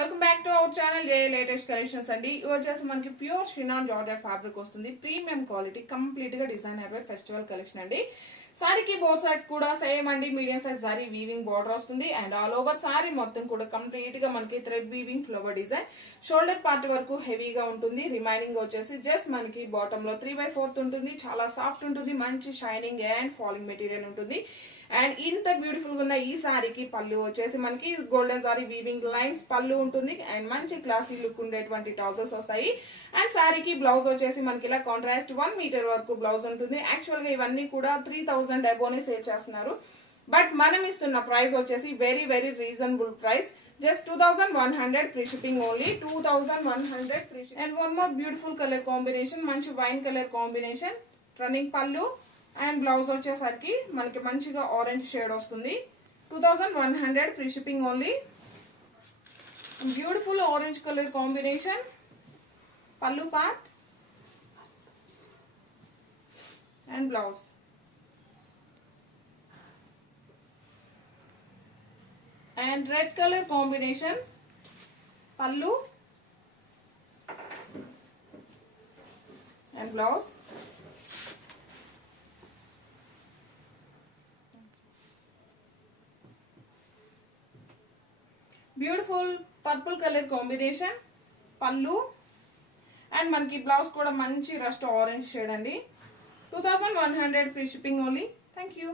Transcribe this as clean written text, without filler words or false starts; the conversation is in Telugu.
Welcome back to our channel A latest collections అండి. ఇది వచ్చేసి మనకి ప్యూర్ షినాన్ జార్జెట్ ఫ్యాబ్రిక్ వస్తుంది. ప్రీమియం క్వాలిటీ కంప్లీట్ గా డిజైనర్ వేర్ ఫెస్టివల్ కలెక్షన్ అండి. సారీకి బోత్ సైడ్స్ కూడా సేమ్ అండి. Medium size sorry weaving border వస్తుంది అండ్ ఆల్ ఓవర్ సారీ మొత్తం కూడా కంప్లీట్ గా మనకి thread weaving flower design. Shoulder part వరకు హెవీగా ఉంటుంది. రిమైనింగ్ వచ్చేసి జస్ట్ మనకి బాటమ్ లో 3/4 ఉంటుంది. చాలా సాఫ్ట్ ఉంటుంది. మంచి షైనింగ్ అండ్ ఫాలింగ్ మెటీరియల్ ఉంటుంది. అండ్ ఇంత బ్యూటిఫుల్ గా ఉన్న ఈ సారీకి పళ్ళు వచ్చేసి మనకి గోల్డెన్ సారీ వీవింగ్ లైన్స్ పళ్ళు ఉంటుంది అండ్ మంచి క్లాసీ లుక్ ఉండేటువంటి ట్రౌజర్స్ వస్తాయి. అండ్ సారీకి బ్లౌజ్ వచ్చేసి మనకి ఇలా కాంట్రాస్ట్ 1 మీటర్ వరకు బ్లౌజ్ ఉంటుంది. యాక్చువల్ గా ఇవన్నీ కూడా 3000 అబోనే సేల్ చేస్తున్నారు. బట్ మనం ఇస్తున్న ప్రైస్ వచ్చేసి very very reasonable price. Just 2100 free shipping only. 2100 free shipping. And one more beautiful colour combination, మంచి wine colour combination. Running pallu and blouse వచ్చేసరికి మనకి మంచిగా ఆరెంజ్ షేడ్ వస్తుంది. 2100 free shipping only. Beautiful orange colour combination. Pallu part and blouse. And red colour combination. Pallu and blouse. Beautiful purple colour combination. Pallu and మనకి బ్లౌజ్ కూడా మంచి రస్ట్ ఆరెంజ్ షేడ్ అండి. 2100 free shipping only. Thank you.